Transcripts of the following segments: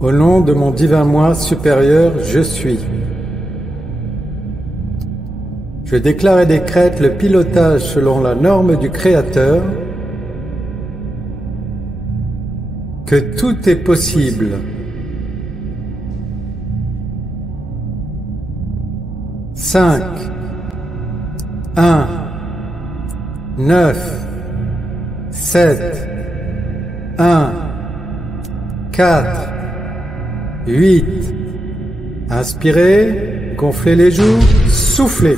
Au nom de mon divin moi supérieur, je suis. Je déclare et décrète le pilotage selon la norme du Créateur, que tout est possible. 5, 1, 9, 7, 1, 4, 8. Inspirez, gonflez les joues, soufflez.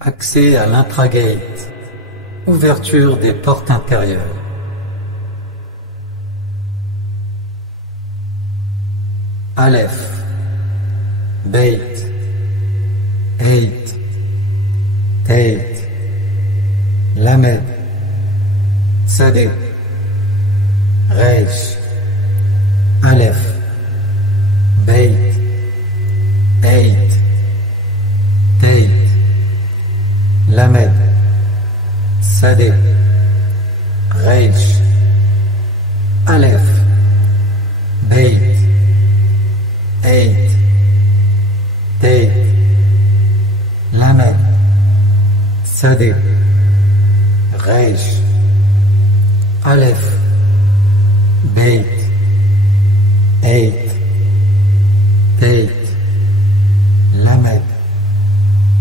Accès à l'intragate. Ouverture des portes intérieures. Aleph, Beit, Heit, Teit, Lamed, Sadeh, Reish, Aleph, Beit, Heit, Teit, Lamed, Sadeh, Reish, Aleph, Beit, Heit, Teit, Lamed, Sadeh, Reish, Aleph, Beit, Heit, Teit, Lamed,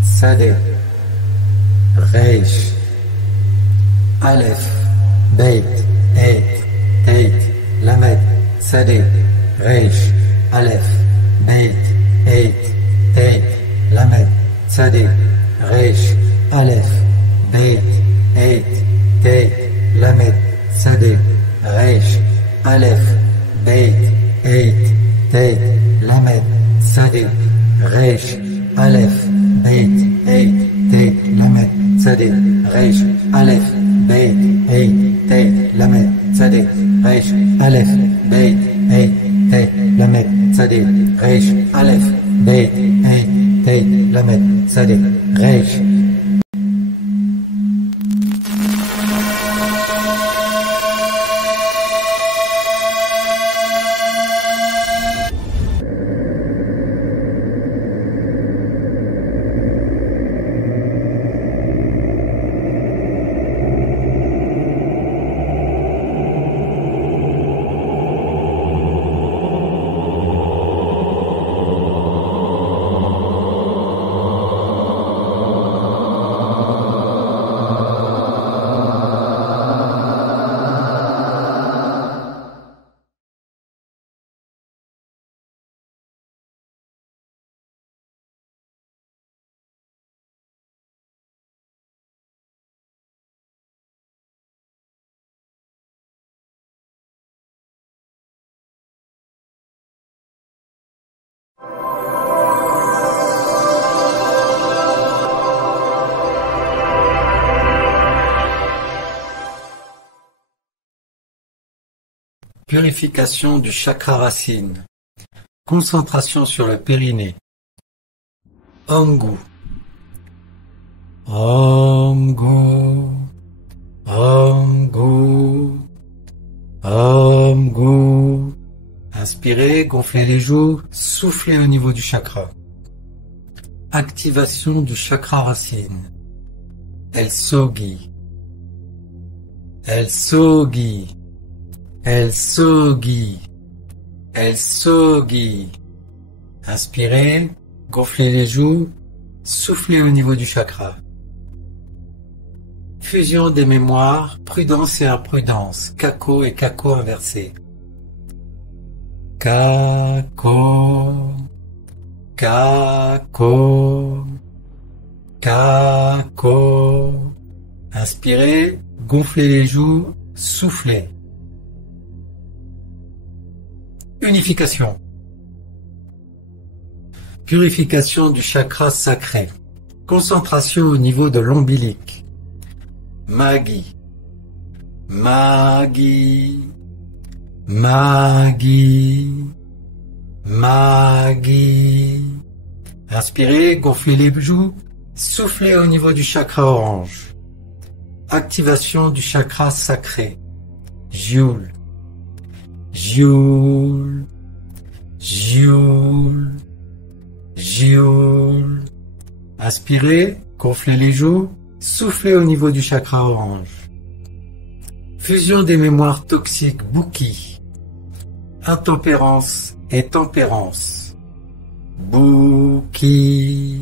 Sadeh, Reish, Aleph, Beit, Heit, Teit, Lamed, Sadeh, Reish, Aleph, Beit, Heit, Teit, Lamed, Sadeh, Reish, Aleph, Beit, Heit, Teit, Lamed, Sadeh, Reish, Aleph, Beit, Heit, Teit, Lamed, Sadeh, Reish, Aleph, Beit, Heit, Teit, Lamed, Sadeh, Reish, Aleph, Beit, Heit, Teit, Lamed, Sadeh, Reish, Aleph, Beit, Heit, Teit, Lamed, Sadeh, Reish, Aleph, Beit, Heit, Teit, Lamed, Sadeh, Reish. Purification du chakra racine. Concentration sur le périnée. Omgu. Omgu. Omgu. Omgu. Inspirez, gonflez les joues, soufflez au niveau du chakra. Activation du chakra racine. El Sogi. El Sogi. El Sogi. El Sogi. Inspirez, gonflez les joues, soufflez au niveau du chakra. Fusion des mémoires, prudence et imprudence, Kako et Kako inversé. Kako. Kako. Kako. Inspirez, gonflez les joues, soufflez. Unification. Purification du chakra sacré. Concentration au niveau de l'ombilic. Magi. Magi. Magi. Magi. Inspirez, gonflez les joues, Soufflez au niveau du chakra orange. Activation du chakra sacré. Joule. Joule. Joule. Joule. Inspirez, gonflez les joues, soufflez au niveau du chakra orange. Fusion des mémoires toxiques, Bouki. Intempérance et tempérance. Bouki.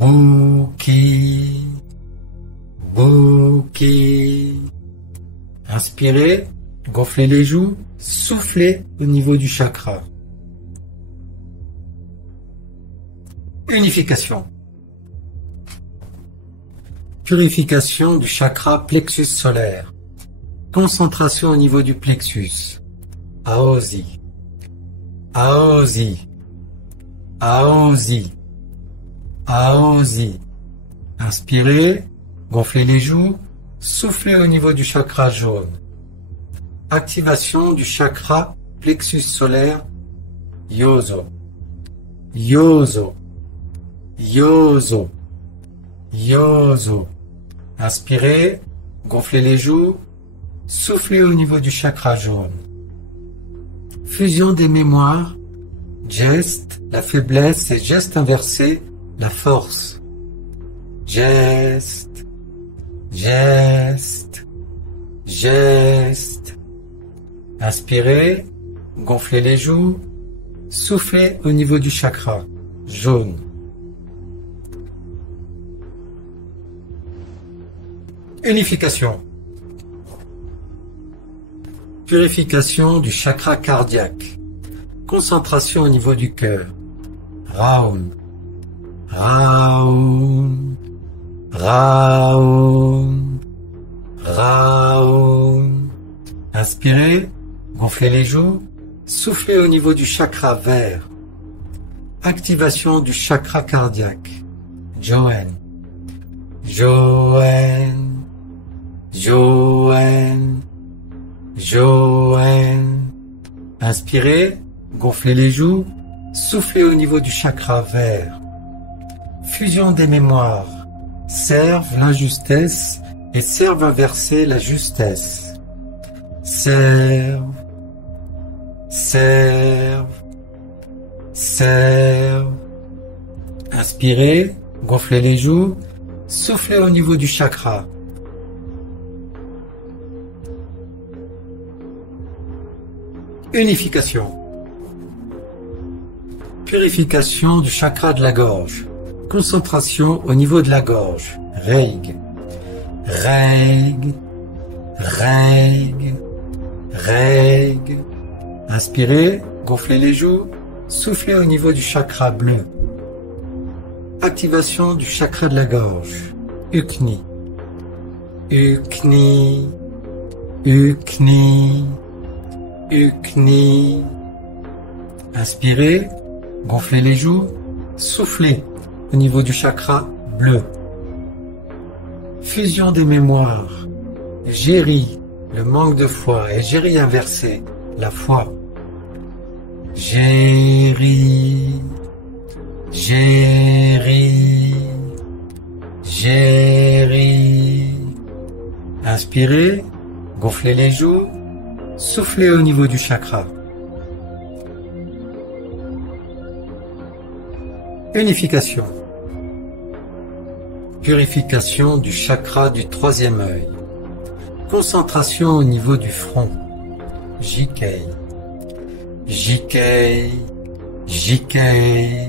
Bouki. Bouki. Inspirez, gonflez les joues, soufflez au niveau du chakra. Unification. Purification du chakra plexus solaire. Concentration au niveau du plexus. Aosi. Aosi. Aosi. Aosi. Inspirez, gonflez les joues, soufflez au niveau du chakra jaune. Activation du chakra plexus solaire. Yoso. Yoso. Yoso. Yoso. Inspirez, gonflez les joues, soufflez au niveau du chakra jaune. Fusion des mémoires, geste, la faiblesse et geste inversé, la force. Geste, geste, geste. Inspirez, gonflez les joues, soufflez au niveau du chakra jaune. Unification. Purification du chakra cardiaque. Concentration au niveau du cœur. Raum. Raum. Raum. Raum. Inspirez, gonflez les joues, soufflez au niveau du chakra vert. Activation du chakra cardiaque. Joen. Joen. Joen. Joen. Inspirez, gonflez les joues, soufflez au niveau du chakra vert. Fusion des mémoires. Serve l'injustesse et serve inversé la justesse. Serve. Serve. Serve. Inspirez, gonflez les joues, soufflez au niveau du chakra. Unification. Purification du chakra de la gorge. Concentration au niveau de la gorge. Reig. Reig. Reig. Reig. Inspirez, gonflez les joues, soufflez au niveau du chakra bleu. Activation du chakra de la gorge. Ukni. Ukni. Ukni. Ukni. Inspirez, gonflez les joues, soufflez au niveau du chakra bleu. Fusion des mémoires. Géri, le manque de foi, et géri inversé, la foi. Géri. Géri. Géri. Inspirez, gonflez les joues, soufflez au niveau du chakra. Unification. Purification du chakra du troisième œil. Concentration au niveau du front. Jikei. Jikei. Jikei.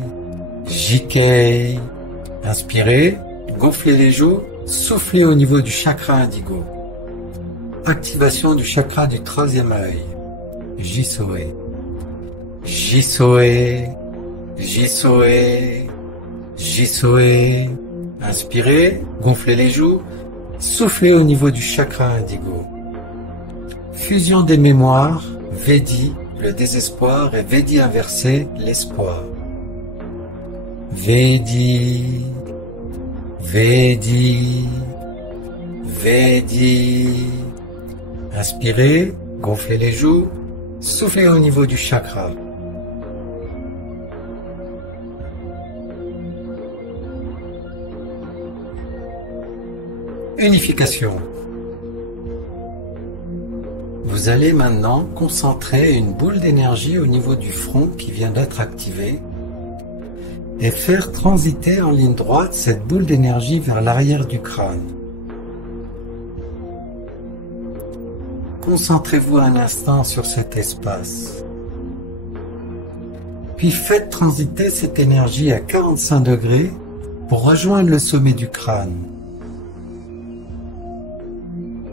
Jikei. Inspirez, gonflez les joues, soufflez au niveau du chakra indigo. Activation du chakra du troisième œil. Jisoe. Jisoe. Jisoe. Jisoe. Inspirez, gonflez les joues, soufflez au niveau du chakra indigo. Fusion des mémoires, Vedi, le désespoir, et Vedi inversé, l'espoir. Vedi. Vedi. Vedi. Inspirez, gonflez les joues, soufflez au niveau du chakra. Unification. Vous allez maintenant concentrer une boule d'énergie au niveau du front qui vient d'être activée et faire transiter en ligne droite cette boule d'énergie vers l'arrière du crâne. Concentrez-vous un instant sur cet espace. Puis faites transiter cette énergie à 45 degrés pour rejoindre le sommet du crâne.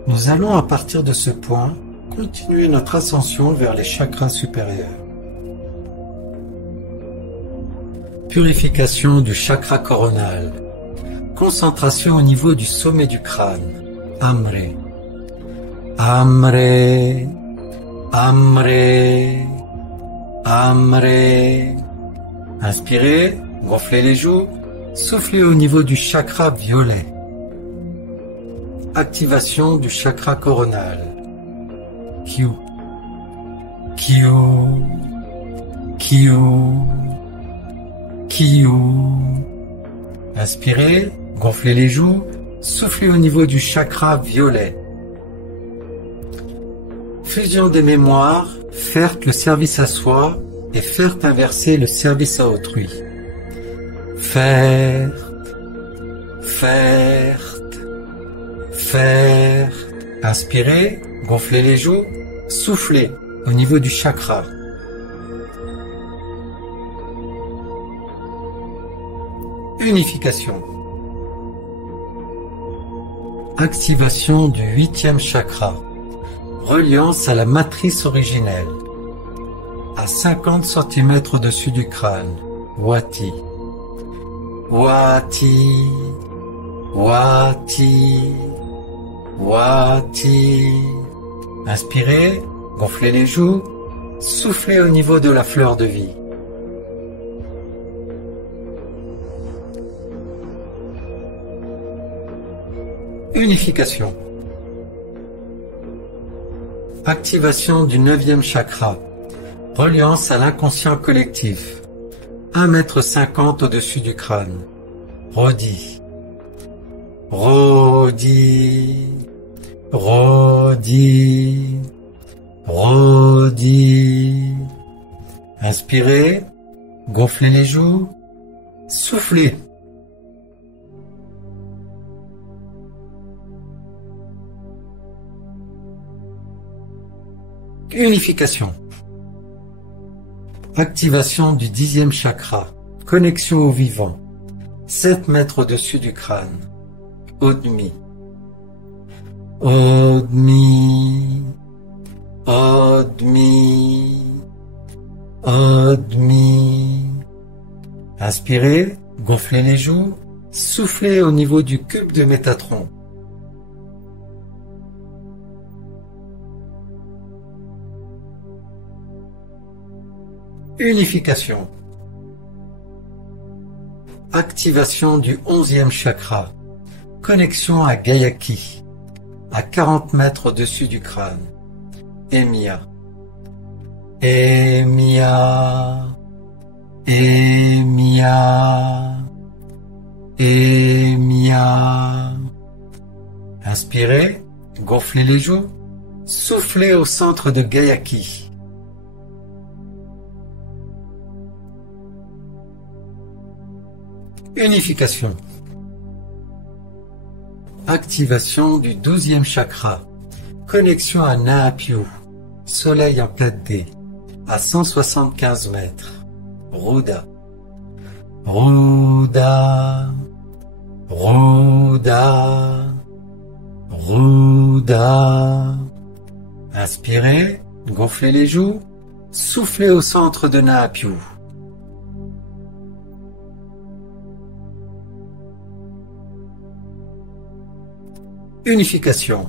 Nous allons à partir de ce point continuer notre ascension vers les chakras supérieurs. Purification du chakra coronal. Concentration au niveau du sommet du crâne. Amré. Amré. Amré. Amré. Inspirez, gonflez les joues, soufflez au niveau du chakra violet. Activation du chakra coronal. Q. Q. Q. Q. Inspirez, gonflez les joues, soufflez au niveau du chakra violet. Fusion des mémoires, faire le service à soi et faire inverser le service à autrui. Faire, faire, faire. Inspirez, gonflez les joues, soufflez au niveau du chakra. Unification. Activation du 8e chakra. Reliance à la matrice originelle. À 50 cm au-dessus du crâne. Wati. Wati. Wati. Wati. Inspirez, gonflez les joues, soufflez au niveau de la fleur de vie. Unification. Activation du 9e chakra. Reliance à l'inconscient collectif. 1,50 m au-dessus du crâne. Rodi. Rodi. Rodi. Rodi. Inspirez, gonflez les joues, soufflez. Unification. Activation du 10e chakra. Connexion au vivant. 7 mètres au-dessus du crâne. Odmi. Odmi. Odmi. Odmi. Inspirez, gonflez les joues, soufflez au niveau du cube de Métatron. Unification. Activation du 11e chakra. Connexion à Gayaki, à 40 mètres au-dessus du crâne. Emia. Emia. Emia. Emia. Inspirez, gonflez les joues, soufflez au centre de Gayaki. Unification. Activation du 12e chakra. Connexion à Naapiu, soleil en 4D, à 175 mètres. Ruda. Ruda. Ruda. Ruda. Inspirez, gonflez les joues, soufflez au centre de Naapiu. Unification.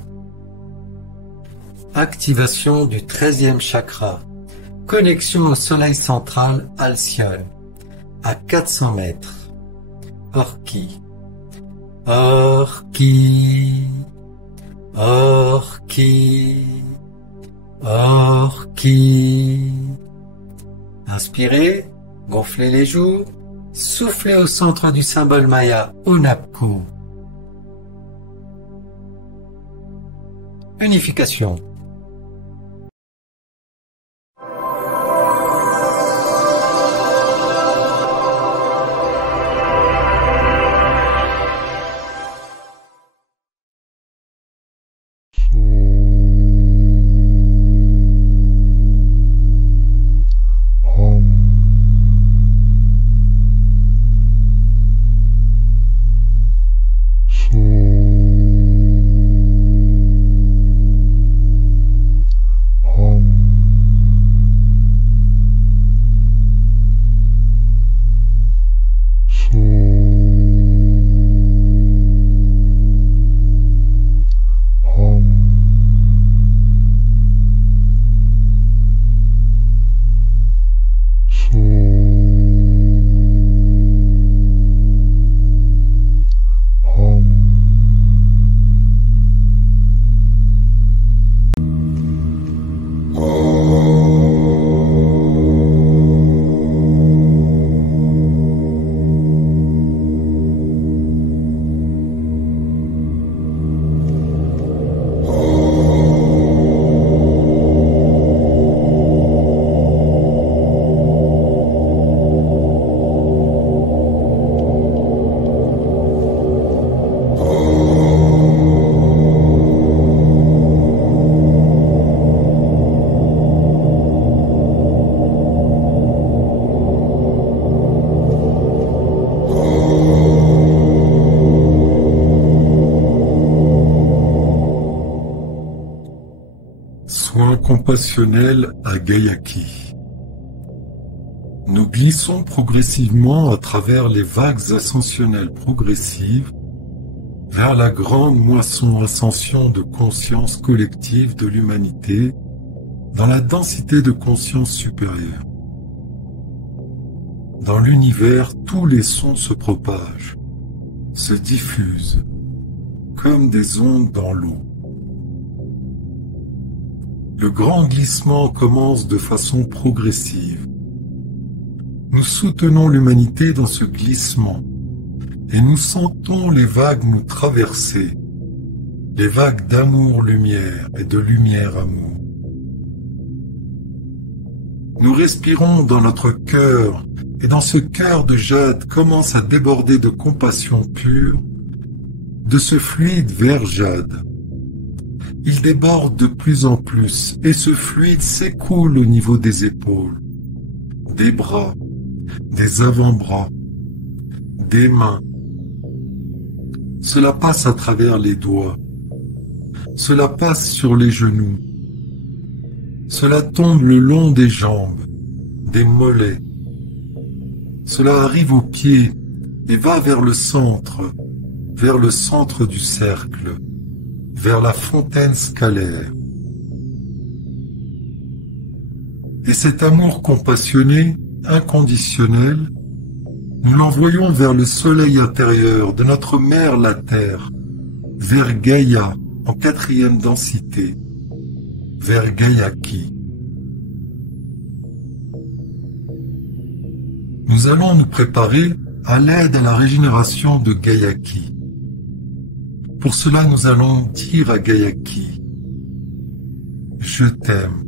Activation du 13e chakra. Connexion au soleil central Alcyone, à 400 mètres. Orki. Orki. Orki. Orki. Inspirez, gonflez les joues, soufflez au centre du symbole maya Onapku. Unification. Soin compassionnel à Gayaki. Nous glissons progressivement à travers les vagues ascensionnelles progressives vers la grande moisson ascension de conscience collective de l'humanité dans la densité de conscience supérieure. Dans l'univers, tous les sons se propagent, se diffusent, comme des ondes dans l'eau. Le grand glissement commence de façon progressive. Nous soutenons l'humanité dans ce glissement et nous sentons les vagues nous traverser, les vagues d'amour-lumière et de lumière-amour. Nous respirons dans notre cœur et dans ce cœur de jade commence à déborder de compassion pure, de ce fluide vert jade. Il déborde de plus en plus et ce fluide s'écoule au niveau des épaules, des bras, des avant-bras, des mains. Cela passe à travers les doigts. Cela passe sur les genoux. Cela tombe le long des jambes, des mollets. Cela arrive aux pieds et va vers le centre du cercle, vers la fontaine scalaire. Et cet amour compassionné, inconditionnel, nous l'envoyons vers le soleil intérieur de notre mère la Terre, vers Gaïa en 4e densité, vers Gayaki. Nous allons nous préparer à l'aide à la régénération de Gayaki. Pour cela, nous allons dire à Gayaki, « Je t'aime.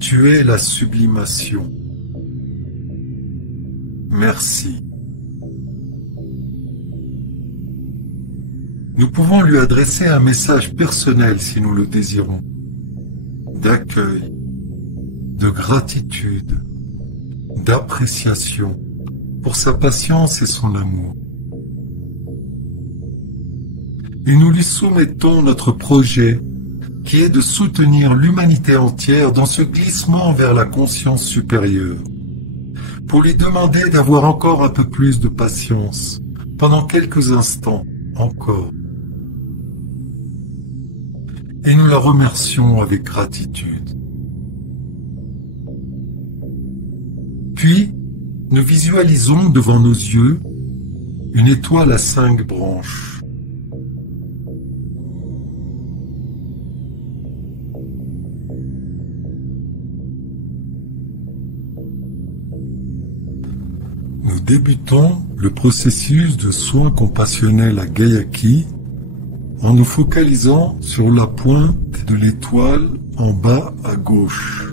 Tu es la sublimation. Merci. » Nous pouvons lui adresser un message personnel si nous le désirons, d'accueil, de gratitude, d'appréciation pour sa patience et son amour. Et nous lui soumettons notre projet qui est de soutenir l'humanité entière dans ce glissement vers la conscience supérieure, pour lui demander d'avoir encore un peu plus de patience, pendant quelques instants encore. Et nous la remercions avec gratitude. Puis, nous visualisons devant nos yeux une étoile à 5 branches. Nous débutons le processus de soins compassionnels à Gayaki en nous focalisant sur la pointe de l'étoile en bas à gauche,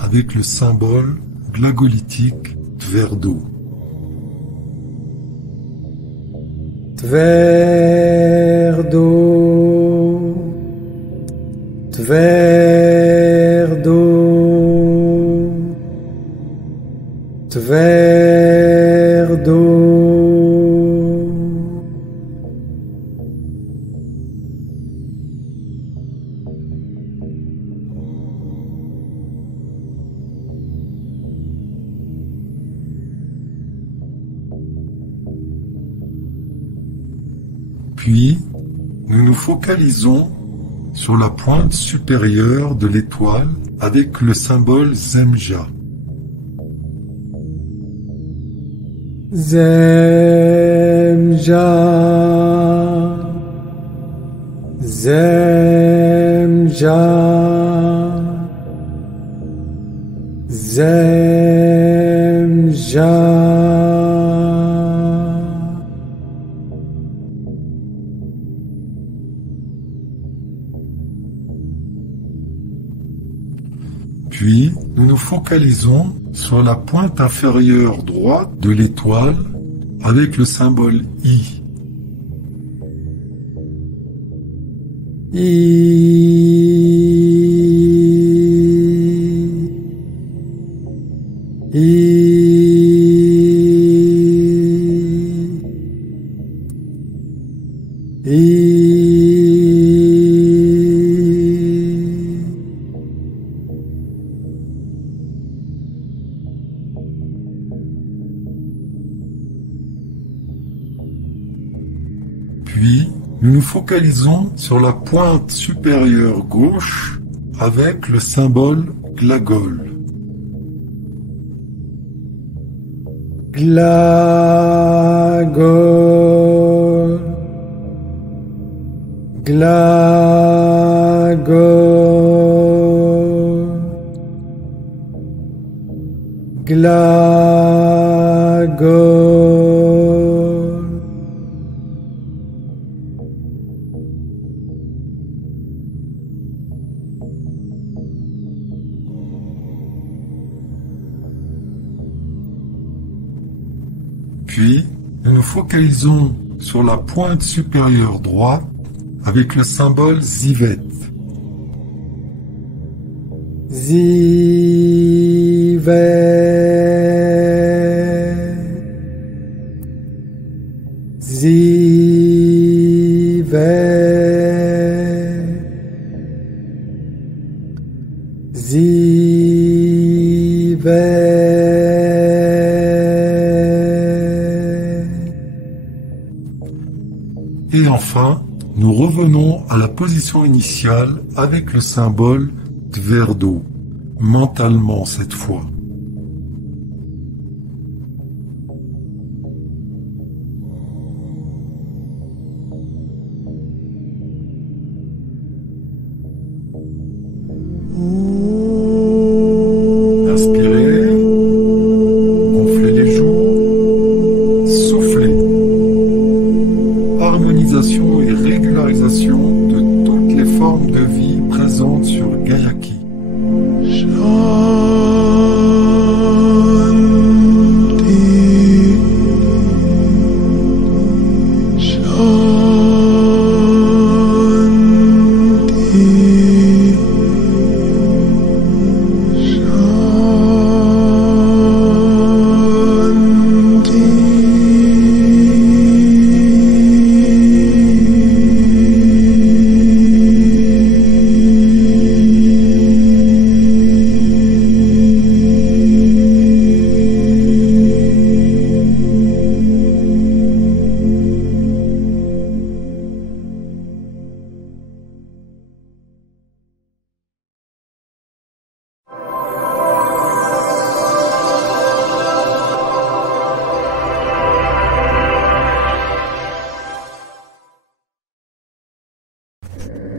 avec le symbole glagolitique Tverdo. Tverdo, Tverdo, Tverdo. Puis, nous nous focalisons sur la pointe supérieure de l'étoile avec le symbole Zemja. Zemja, Zemja, Zemja. Puis, nous nous focalisons sur la pointe inférieure droite de l'étoile avec le symbole I. Puis, nous nous focalisons sur la pointe supérieure gauche avec le symbole Glagol. Glagol, Glagol, Glagol. Puis, nous nous focalisons sur la pointe supérieure droite avec le symbole Zivet. Zivet, Zivet, Zivet. Et enfin, nous revenons à la position initiale avec le symbole Tverdo, mentalement cette fois. Inspirez, gonflez les joues, soufflez. Harmonisation et régularisation de toutes les formes de vie présentes sur Gayaki.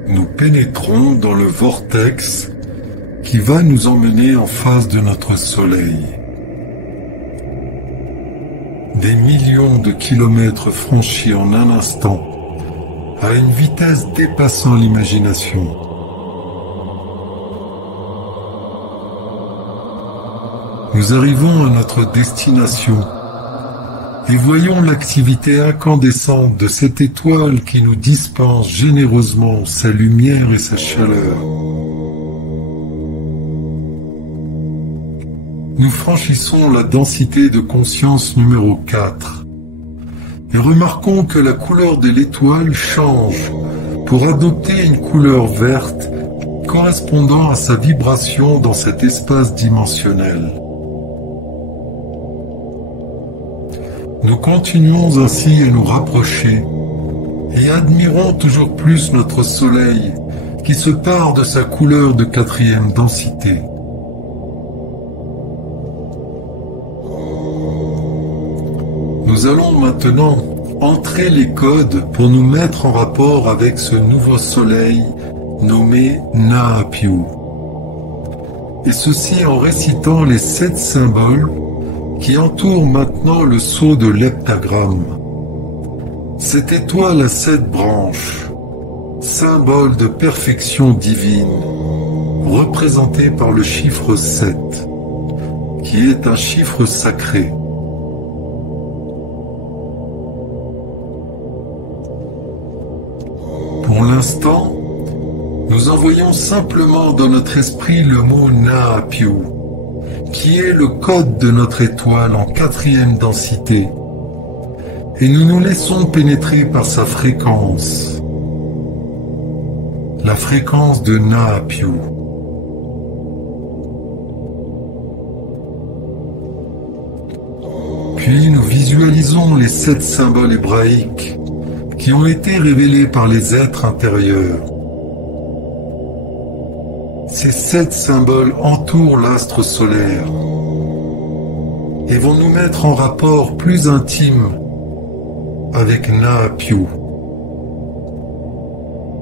Nous pénétrons dans le vortex qui va nous emmener en face de notre soleil. Des millions de kilomètres franchis en un instant, à une vitesse dépassant l'imagination. Nous arrivons à notre destination et voyons l'activité incandescente de cette étoile qui nous dispense généreusement sa lumière et sa chaleur. Nous franchissons la densité de conscience numéro 4 et remarquons que la couleur de l'étoile change pour adopter une couleur verte correspondant à sa vibration dans cet espace dimensionnel. Nous continuons ainsi à nous rapprocher et admirons toujours plus notre soleil qui se pare de sa couleur de 4e densité. Nous allons maintenant entrer les codes pour nous mettre en rapport avec ce nouveau soleil nommé Na'Apiu. Et ceci en récitant les 7 symboles qui entourent maintenant le sceau de l'heptagramme. Cette étoile a 7 branches, symbole de perfection divine, représenté par le chiffre 7, qui est un chiffre sacré. Pour l'instant, nous envoyons simplement dans notre esprit le mot Na'Apiu, qui est le code de notre étoile en 4e densité, et nous nous laissons pénétrer par sa fréquence, la fréquence de Na'Apiu. Puis nous visualisons les 7 symboles hébraïques qui ont été révélés par les êtres intérieurs. Ces 7 symboles entourent l'astre solaire et vont nous mettre en rapport plus intime avec Na'Apiu.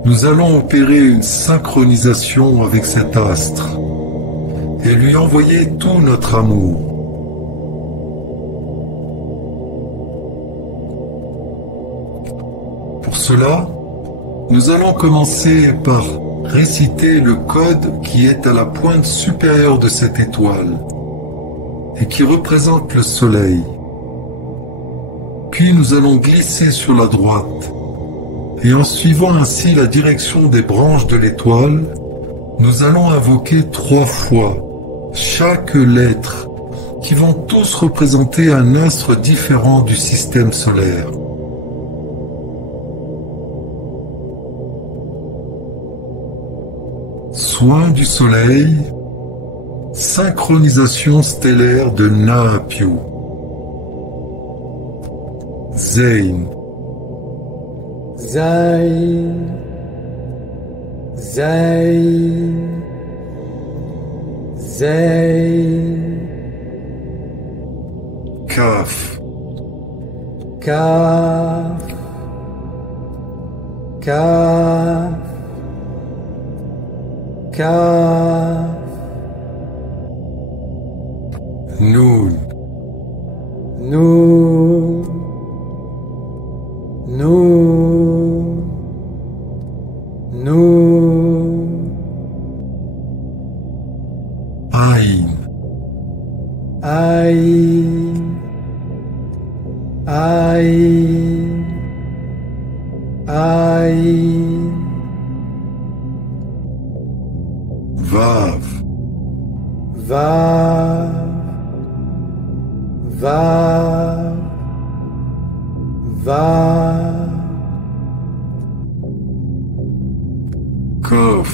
Nous allons opérer une synchronisation avec cet astre et lui envoyer tout notre amour. Pour cela, nous allons commencer par réciter le code qui est à la pointe supérieure de cette étoile et qui représente le soleil. Puis nous allons glisser sur la droite et en suivant ainsi la direction des branches de l'étoile, nous allons invoquer 3 fois chaque lettre qui vont tous représenter un astre différent du système solaire. Soin du soleil, synchronisation stellaire de Na'Apiu. Zayn, Zayn, Zayn, Zayn, Kaf, Kaf, Kaf, Kaf, Nun, Nun, Nun, Nun, Ayn, Ayn, Ayn, Ayn, Vav, Vav, Vav, Vav, Kof,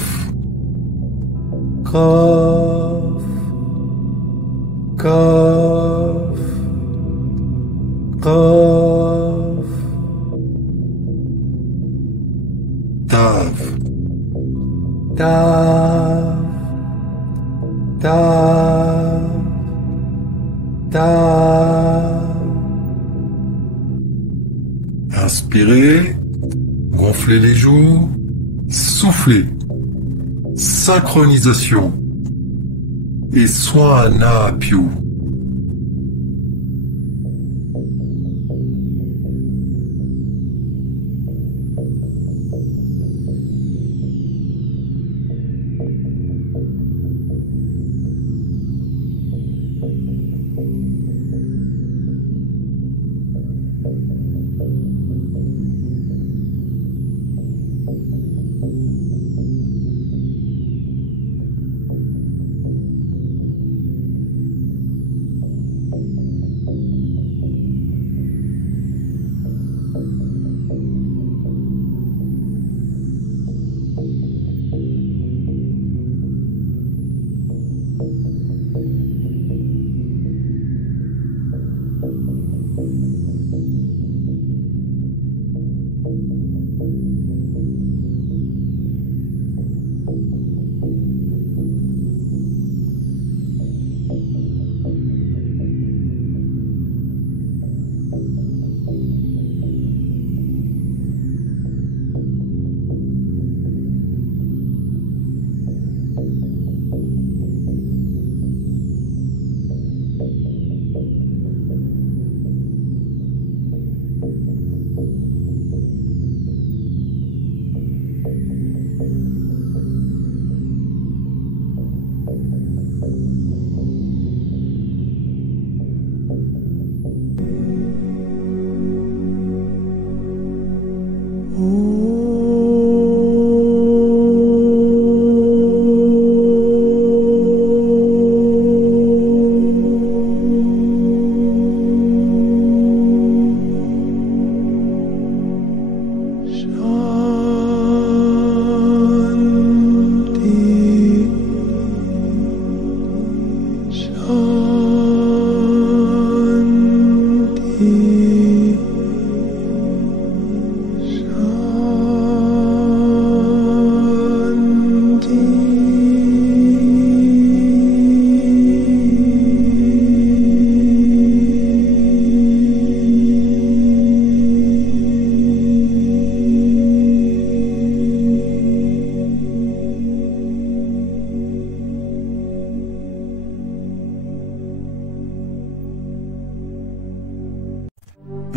Kof, Kof, Kof, Tav, Tav, Tav, Tav. Inspirez, gonflez les joues, soufflez, synchronisation et soin à Na'Apiu.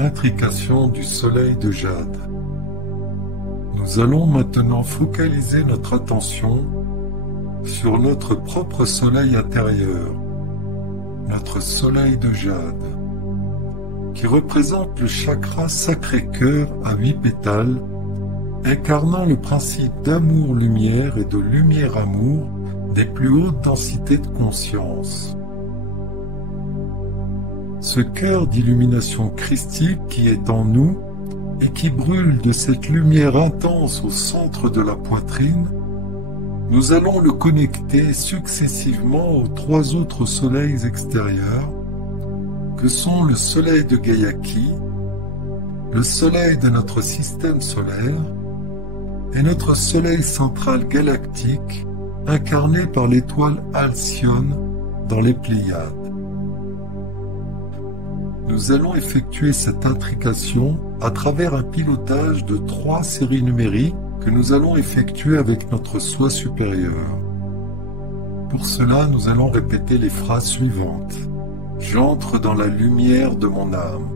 Intrication du soleil de jade. Nous allons maintenant focaliser notre attention sur notre propre soleil intérieur, notre soleil de jade, qui représente le chakra Sacré-Cœur à 8 pétales, incarnant le principe d'amour-lumière et de lumière-amour des plus hautes densités de conscience. Ce cœur d'illumination christique qui est en nous et qui brûle de cette lumière intense au centre de la poitrine, nous allons le connecter successivement aux 3 autres soleils extérieurs que sont le soleil de Gayaki, le soleil de notre système solaire et notre soleil central galactique incarné par l'étoile Alcyone dans les Pléiades. Nous allons effectuer cette intrication à travers un pilotage de 3 séries numériques que nous allons effectuer avec notre soi supérieur. Pour cela, nous allons répéter les phrases suivantes. J'entre dans la lumière de mon âme.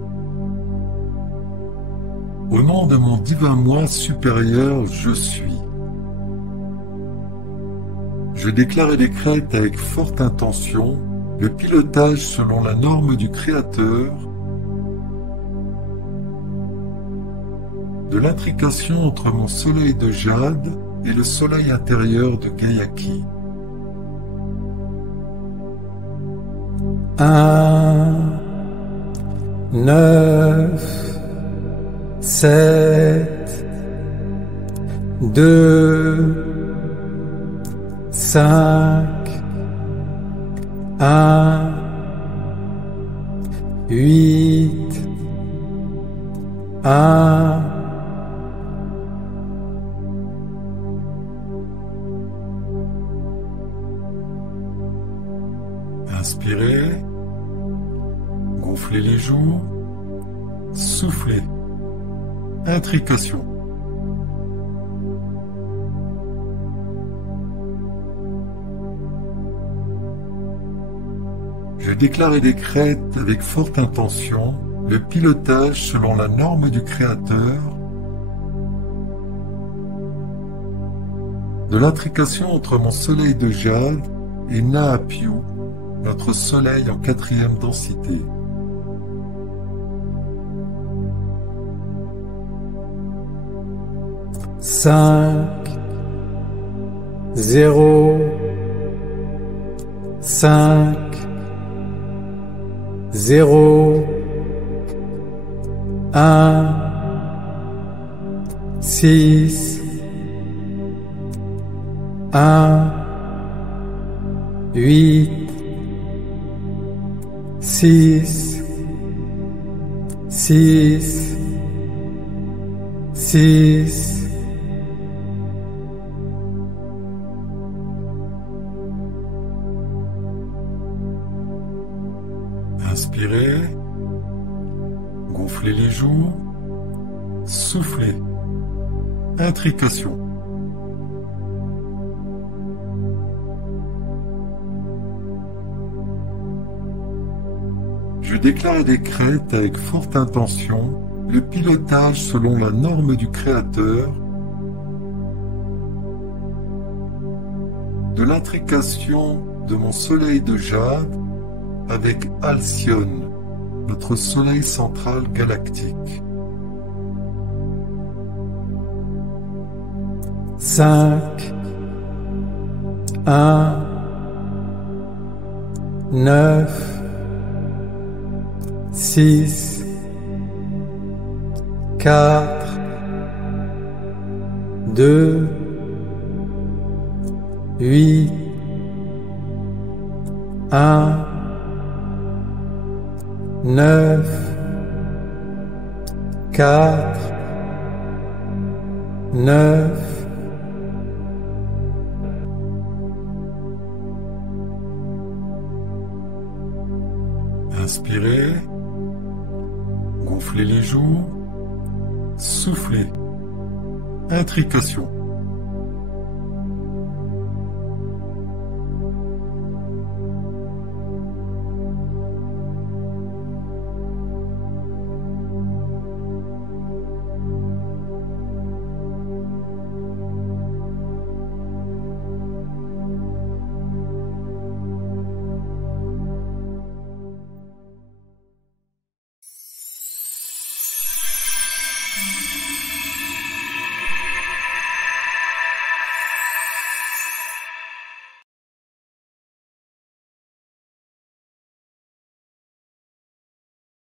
Au nom de mon divin moi supérieur, je suis. Je déclare et décrète avec forte intention le pilotage selon la norme du Créateur de l'intrication entre mon soleil de jade et le soleil intérieur de Gayaki. 1, 9, 7, 2, 5, 1, 8, 1, Inspirez, gonflez les joues, soufflez. Intrication. Je déclare et décrète avec forte intention le pilotage selon la norme du Créateur de l'intrication entre mon soleil de jade et Naapiu, notre soleil en 4e densité. Cinq, 0, 5, 0, 1, 6, 1, 8, 6, 6, 6, inspirez, gonflez les joues, soufflez, intrication. Je déclare et décrète avec forte intention le pilotage selon la norme du Créateur de l'intrication de mon soleil de jade avec Alcyone, notre soleil central galactique. 5, 1, 9, 6, 4, 2, 8, 1, 9, 4, 9, inspirez, gonflez les joues, soufflez, intrication.